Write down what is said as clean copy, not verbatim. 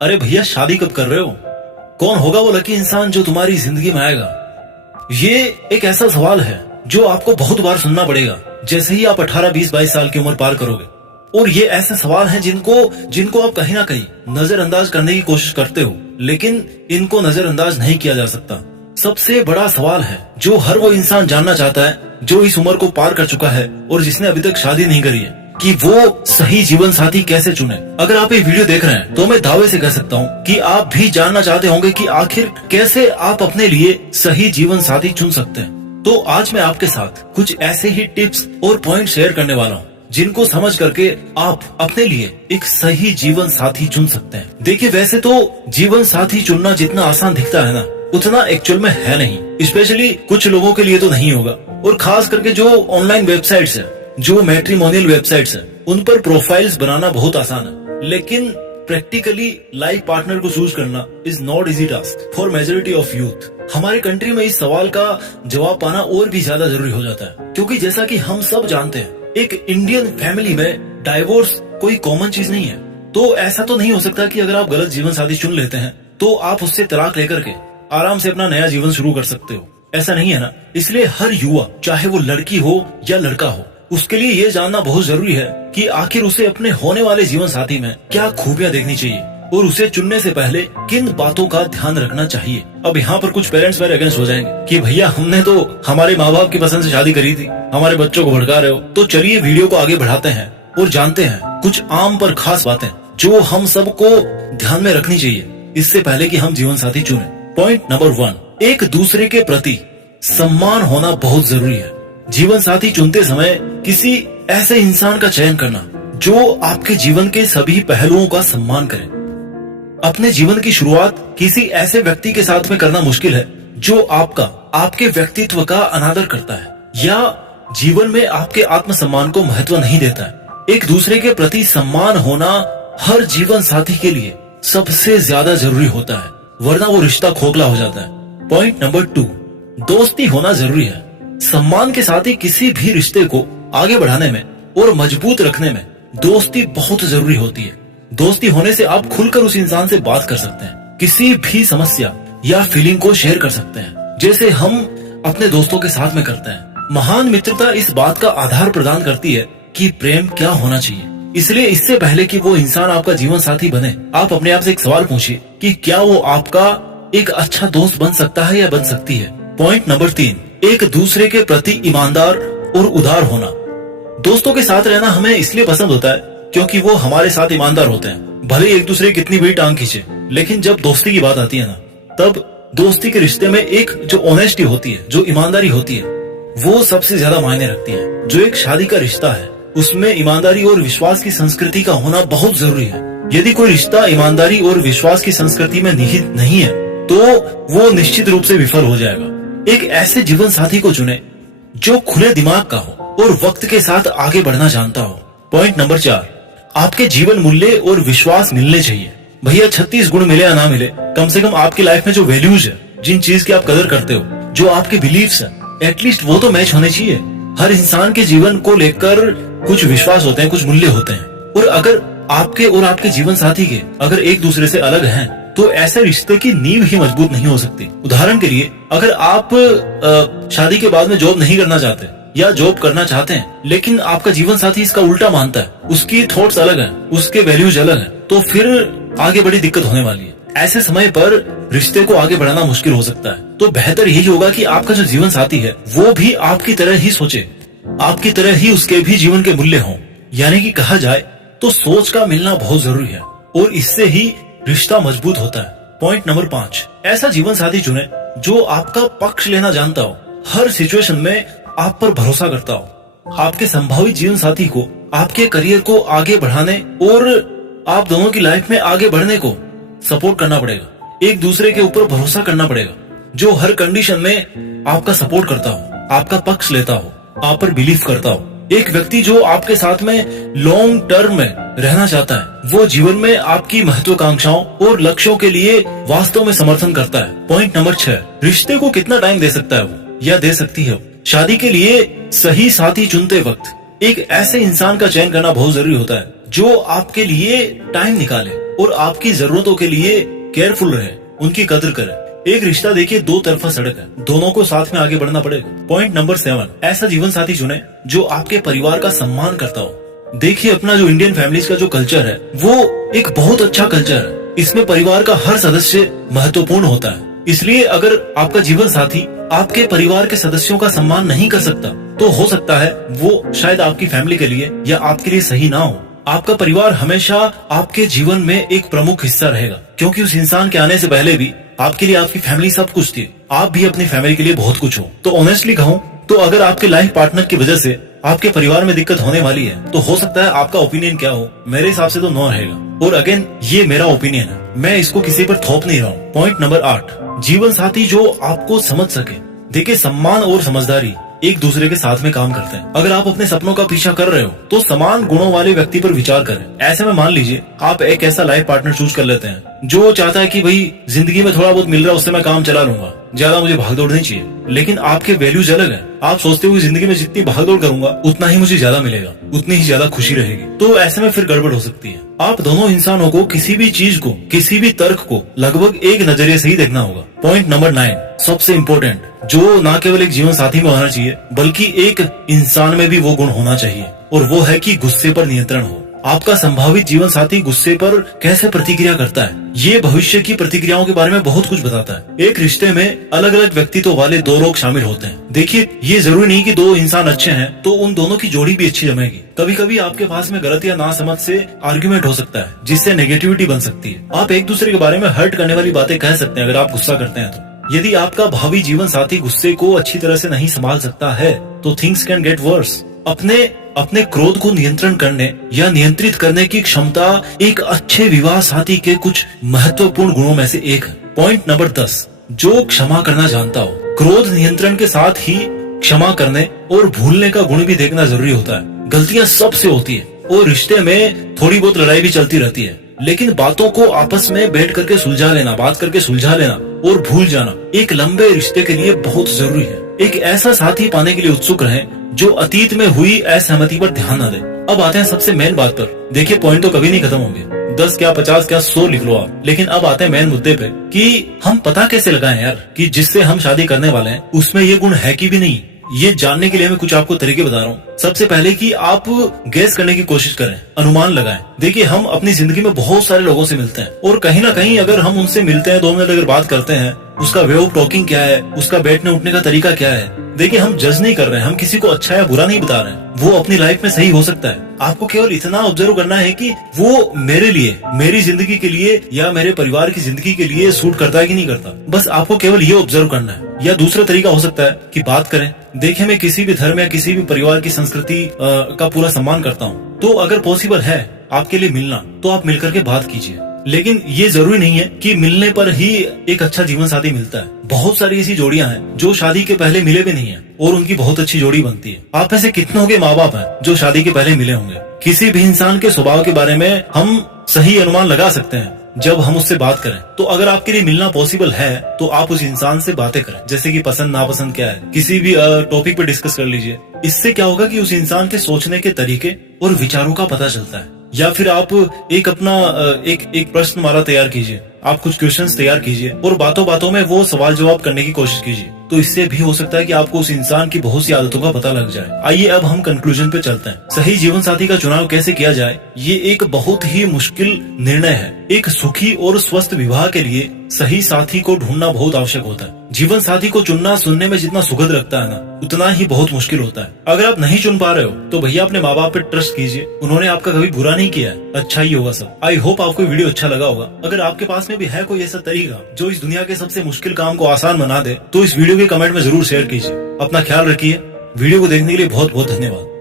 अरे भैया, शादी कब कर रहे हो? कौन होगा वो लकी इंसान जो तुम्हारी जिंदगी में आएगा? ये एक ऐसा सवाल है जो आपको बहुत बार सुनना पड़ेगा जैसे ही आप 18, 20, 22 साल की उम्र पार करोगे। और ये ऐसे सवाल हैं जिनको आप कहीं ना कहीं नजरअंदाज करने की कोशिश करते हो, लेकिन इनको नजरअंदाज नहीं किया जा सकता। सबसे बड़ा सवाल है जो हर वो इंसान जानना चाहता है जो इस उम्र को पार कर चुका है और जिसने अभी तक शादी नहीं करी है, कि वो सही जीवन साथी कैसे चुने। अगर आप ये वीडियो देख रहे हैं तो मैं दावे से कह सकता हूँ कि आप भी जानना चाहते होंगे कि आखिर कैसे आप अपने लिए सही जीवन साथी चुन सकते हैं। तो आज मैं आपके साथ कुछ ऐसे ही टिप्स और पॉइंट शेयर करने वाला हूँ जिनको समझ करके आप अपने लिए एक सही जीवन साथी चुन सकते हैं। देखिए, वैसे तो जीवन साथी चुनना जितना आसान दिखता है ना, उतना एक्चुअल में है नहीं। स्पेशली कुछ लोगों के लिए तो नहीं होगा, और खास करके जो ऑनलाइन वेबसाइट्स है, जो मैट्रिमोनियल वेबसाइट्स है, उन पर प्रोफाइल्स बनाना बहुत आसान है, लेकिन प्रैक्टिकली लाइफ पार्टनर को चूज करना is not easy task for majority of youth. हमारे कंट्री में इस सवाल का जवाब पाना और भी ज्यादा जरूरी हो जाता है, क्योंकि जैसा कि हम सब जानते हैं, एक इंडियन फैमिली में डाइवोर्स कोई कॉमन चीज नहीं है। तो ऐसा तो नहीं हो सकता कि अगर आप गलत जीवन साथी चुन लेते हैं तो आप उससे तलाक लेकर के आराम से अपना नया जीवन शुरू कर सकते हो। ऐसा नहीं है ना। इसलिए हर युवा, चाहे वो लड़की हो या लड़का हो, उसके लिए ये जानना बहुत जरूरी है कि आखिर उसे अपने होने वाले जीवन साथी में क्या खूबियां देखनी चाहिए और उसे चुनने से पहले किन बातों का ध्यान रखना चाहिए। अब यहाँ पर कुछ पेरेंट्स मेरे अगेंस्ट हो जाएंगे कि भैया, हमने तो हमारे माँ बाप की पसंद से शादी करी थी, हमारे बच्चों को भड़का रहे हो। तो चलिए वीडियो को आगे बढ़ाते हैं और जानते हैं कुछ आम पर खास बातें जो हम सबको ध्यान में रखनी चाहिए इससे पहले कि हम जीवन साथी चुने। पॉइंट नंबर 1, एक दूसरे के प्रति सम्मान होना बहुत जरूरी है। जीवन साथी चुनते समय किसी ऐसे इंसान का चयन करना जो आपके जीवन के सभी पहलुओं का सम्मान करे। अपने जीवन की शुरुआत किसी ऐसे व्यक्ति के साथ में करना मुश्किल है जो आपके व्यक्तित्व का अनादर करता है या जीवन में आपके आत्मसम्मान को महत्व नहीं देता है। एक दूसरे के प्रति सम्मान होना हर जीवन साथी के लिए सबसे ज्यादा जरूरी होता है, वरना वो रिश्ता खोखला हो जाता है। पॉइंट नंबर 2, दोस्ती होना जरूरी है। सम्मान के साथ ही किसी भी रिश्ते को आगे बढ़ाने में और मजबूत रखने में दोस्ती बहुत जरूरी होती है। दोस्ती होने से आप खुलकर उस इंसान से बात कर सकते हैं, किसी भी समस्या या फीलिंग को शेयर कर सकते हैं, जैसे हम अपने दोस्तों के साथ में करते हैं। महान मित्रता इस बात का आधार प्रदान करती है कि प्रेम क्या होना चाहिए। इसलिए इससे पहले कि वो इंसान आपका जीवन साथी बने, आप अपने आप से एक सवाल पूछिए कि क्या वो आपका एक अच्छा दोस्त बन सकता है या बन सकती है। पॉइंट नंबर 3, एक दूसरे के प्रति ईमानदार और उदार होना। दोस्तों के साथ रहना हमें इसलिए पसंद होता है क्योंकि वो हमारे साथ ईमानदार होते हैं। भले एक दूसरे की कितनी बड़ी टांग खींचे, लेकिन जब दोस्ती की बात आती है ना, तब दोस्ती के रिश्ते में एक जो ऑनेस्टी होती है, जो ईमानदारी होती है, वो सबसे ज्यादा मायने रखती है। जो एक शादी का रिश्ता है, उसमें ईमानदारी और विश्वास की संस्कृति का होना बहुत जरूरी है। यदि कोई रिश्ता ईमानदारी और विश्वास की संस्कृति में निहित नहीं है तो वो निश्चित रूप से विफल हो जाएगा। एक ऐसे जीवन साथी को चुने जो खुले दिमाग का हो और वक्त के साथ आगे बढ़ना जानता हो। पॉइंट नंबर 4, आपके जीवन मूल्य और विश्वास मिलने चाहिए। भैया, 36 गुण मिले या ना मिले, कम से कम आपकी लाइफ में जो वैल्यूज है, जिन चीज की आप कदर करते हो, जो आपके बिलीव्स है, एटलीस्ट वो तो मैच होने चाहिए। हर इंसान के जीवन को लेकर कुछ विश्वास होते हैं, कुछ मूल्य होते हैं, और अगर आपके और आपके जीवन साथी के अगर एक दूसरे से अलग हैं, तो ऐसे रिश्ते की नींव ही मजबूत नहीं हो सकती। उदाहरण के लिए, अगर आप शादी के बाद में जॉब नहीं करना चाहते या जॉब करना चाहते हैं, लेकिन आपका जीवन साथी इसका उल्टा मानता है, उसकी थॉट्स अलग हैं, उसके वैल्यूज अलग हैं, तो फिर आगे बड़ी दिक्कत होने वाली है। ऐसे समय पर रिश्ते को आगे बढ़ाना मुश्किल हो सकता है। तो बेहतर यही होगा कि आपका जो जीवन साथी है वो भी आपकी तरह ही सोचे, आपकी तरह ही उसके भी जीवन के मूल्य हों। यानी कि कहा जाए तो सोच का मिलना बहुत जरूरी है, और इससे ही रिश्ता मजबूत होता है। पॉइंट नंबर 5, ऐसा जीवन साथी चुने जो आपका पक्ष लेना जानता हो, हर सिचुएशन में आप पर भरोसा करता हो। आपके संभावित जीवन साथी को आपके करियर को आगे बढ़ाने और आप दोनों की लाइफ में आगे बढ़ने को सपोर्ट करना पड़ेगा। एक दूसरे के ऊपर भरोसा करना पड़ेगा, जो हर कंडीशन में आपका सपोर्ट करता हो, आपका पक्ष लेता हो, आप पर बिलीव करता हो। एक व्यक्ति जो आपके साथ में लॉन्ग टर्म में रहना चाहता है, वो जीवन में आपकी महत्वाकांक्षाओं और लक्ष्यों के लिए वास्तव में समर्थन करता है। पॉइंट नंबर 6, रिश्ते को कितना टाइम दे सकता है वो या दे सकती है। शादी के लिए सही साथी चुनते वक्त एक ऐसे इंसान का चयन करना बहुत जरूरी होता है जो आपके लिए टाइम निकाले, और आपकी जरूरतों के लिए केयरफुल रहे, उनकी कदर करें। एक रिश्ता देखिए दो तरफा सड़क है, दोनों को साथ में आगे बढ़ना पड़ेगा। पॉइंट नंबर 7, ऐसा जीवन साथी चुने जो आपके परिवार का सम्मान करता हो। देखिए अपना जो इंडियन फैमिलीज का जो कल्चर है वो एक बहुत अच्छा कल्चर है। इसमें परिवार का हर सदस्य महत्वपूर्ण होता है। इसलिए अगर आपका जीवन साथी आपके परिवार के सदस्यों का सम्मान नहीं कर सकता तो हो सकता है वो शायद आपकी फैमिली के लिए या आपके लिए सही ना हो। आपका परिवार हमेशा आपके जीवन में एक प्रमुख हिस्सा रहेगा, क्योंकि उस इंसान के आने से पहले भी आपके लिए आपकी फैमिली सब कुछ थी। आप भी अपनी फैमिली के लिए बहुत कुछ हो। तो ऑनेस्टली कहूँ तो अगर आपके लाइफ पार्टनर की वजह से आपके परिवार में दिक्कत होने वाली है तो हो सकता है आपका ओपिनियन क्या हो, मेरे हिसाब से तो नो रहेगा। और अगेन ये मेरा ओपिनियन है, मैं इसको किसी पर थोप नहीं रहा हूँ। पॉइंट नंबर 8, जीवन साथी जो आपको समझ सके। देखिए सम्मान और समझदारी एक दूसरे के साथ में काम करते हैं। अगर आप अपने सपनों का पीछा कर रहे हो तो समान गुणों वाले व्यक्ति पर विचार करें। ऐसे में मान लीजिए आप एक ऐसा लाइफ पार्टनर चूज कर लेते हैं जो चाहता है कि भाई जिंदगी में थोड़ा बहुत मिल रहा है उससे मैं काम चला लूंगा, ज्यादा मुझे भागदौड़ नहीं चाहिए। लेकिन आपके वैल्यूज अलग है। आप सोचते हो कि जिंदगी में जितनी भागदौड़ करूंगा उतना ही मुझे ज्यादा मिलेगा, उतनी ही ज्यादा खुशी रहेगी। तो ऐसे में फिर गड़बड़ हो सकती है। आप दोनों इंसानों को किसी भी चीज को, किसी भी तर्क को लगभग एक नजरिए से ही देखना होगा। पॉइंट नंबर 9, सबसे इम्पोर्टेंट, जो न केवल एक जीवन साथी में होना चाहिए बल्कि एक इंसान में भी वो गुण होना चाहिए, और वो है कि गुस्से पर नियंत्रण हो। आपका संभावित जीवन साथी गुस्से पर कैसे प्रतिक्रिया करता है, ये भविष्य की प्रतिक्रियाओं के बारे में बहुत कुछ बताता है। एक रिश्ते में अलग अलग व्यक्तित्व वाले दो लोग शामिल होते हैं। देखिए ये जरूरी नहीं कि दो इंसान अच्छे हैं तो उन दोनों की जोड़ी भी अच्छी जमेगी। कभी कभी आपके पास में गलत या नासमझ से आर्ग्यूमेंट हो सकता है जिससे नेगेटिविटी बन सकती है। आप एक दूसरे के बारे में हर्ट करने वाली बातें कह सकते हैं अगर आप गुस्सा करते हैं तो। यदि आपका भावी जीवन साथी गुस्से को अच्छी तरह से नहीं संभाल सकता है तो थिंग्स कैन गेट वर्स। अपने क्रोध को नियंत्रण करने या नियंत्रित करने की क्षमता एक अच्छे विवाह साथी के कुछ महत्वपूर्ण गुणों में से एक है। पॉइंट नंबर 10, जो क्षमा करना जानता हो। क्रोध नियंत्रण के साथ ही क्षमा करने और भूलने का गुण भी देखना जरूरी होता है। गलतियां सबसे होती है और रिश्ते में थोड़ी बहुत लड़ाई भी चलती रहती है, लेकिन बातों को आपस में बैठ करके सुलझा लेना, बात करके सुलझा लेना और भूल जाना एक लंबे रिश्ते के लिए बहुत जरूरी है। एक ऐसा साथी पाने के लिए उत्सुक रहें जो अतीत में हुई असहमति पर ध्यान न दे। अब आते हैं सबसे मेन बात पर। देखिए पॉइंट तो कभी नहीं खत्म होंगे, 10 क्या 50 क्या 100 लिख लो आप, लेकिन अब आते हैं मेन मुद्दे पे कि हम पता कैसे लगाएं यार कि जिससे हम शादी करने वाले हैं उसमें ये गुण है कि भी नहीं। ये जानने के लिए मैं कुछ आपको तरीके बता रहा हूँ। सबसे पहले कि आप गैस करने की कोशिश करें, अनुमान लगाएं। देखिए हम अपनी जिंदगी में बहुत सारे लोगों से मिलते हैं और कहीं ना कहीं अगर हम उनसे मिलते हैं 2 मिनट अगर बात करते हैं, उसका वे ऑफ टॉकिंग क्या है, उसका बैठने उठने का तरीका क्या है। देखिए हम जज नहीं कर रहे हैं, हम किसी को अच्छा या बुरा नहीं बता रहे हैं, वो अपनी लाइफ में सही हो सकता है। आपको केवल इतना ऑब्जर्व करना है कि वो मेरे लिए, मेरी जिंदगी के लिए या मेरे परिवार की जिंदगी के लिए सूट करता है कि नहीं करता। बस आपको केवल ये ऑब्जर्व करना है। या दूसरा तरीका हो सकता है कि बात करें। देखिए मैं किसी भी धर्म या किसी भी परिवार की संस्कृति का पूरा सम्मान करता हूँ, तो अगर पॉसिबल है आपके लिए मिलना तो आप मिलकर के बात कीजिए। लेकिन ये जरूरी नहीं है कि मिलने पर ही एक अच्छा जीवन साथी मिलता है। बहुत सारी ऐसी जोड़ियां हैं जो शादी के पहले मिले भी नहीं है और उनकी बहुत अच्छी जोड़ी बनती है। आप में से कितनों के माँ बाप हैं जो शादी के पहले मिले होंगे। किसी भी इंसान के स्वभाव के बारे में हम सही अनुमान लगा सकते हैं जब हम उससे बात करें। तो अगर आपके लिए मिलना पॉसिबल है तो आप उस इंसान से बातें करें, जैसे कि पसंद नापसंद क्या है, किसी भी टॉपिक पे डिस्कस कर लीजिए। इससे क्या होगा कि उस इंसान के सोचने के तरीके और विचारों का पता चलता है। या फिर आप एक अपना एक प्रश्न माला तैयार कीजिए, आप कुछ क्वेश्चंस तैयार कीजिए और बातों बातों में वो सवाल जवाब करने की कोशिश कीजिए। तो इससे भी हो सकता है कि आपको उस इंसान की बहुत सी आदतों का पता लग जाए। आइए अब हम कंक्लूजन पे चलते हैं। सही जीवन साथी का चुनाव कैसे किया जाए, ये एक बहुत ही मुश्किल निर्णय है। एक सुखी और स्वस्थ विवाह के लिए सही साथी को ढूंढना बहुत आवश्यक होता है। जीवन साथी को चुनना सुनने में जितना सुखद लगता है ना, उतना ही बहुत मुश्किल होता है। अगर आप नहीं चुन पा रहे हो तो भैया अपने माँ बाप पे ट्रस्ट कीजिए, उन्होंने आपका कभी बुरा नहीं किया है, अच्छा ही होगा सब। आई होप आपको वीडियो अच्छा लगा होगा। अगर आपके पास में भी है कोई ऐसा तरीका जो इस दुनिया के सबसे मुश्किल काम को आसान बना दे तो इस वीडियो के कमेंट में जरूर शेयर कीजिए। अपना ख्याल रखिए। वीडियो को देखने के लिए बहुत बहुत धन्यवाद।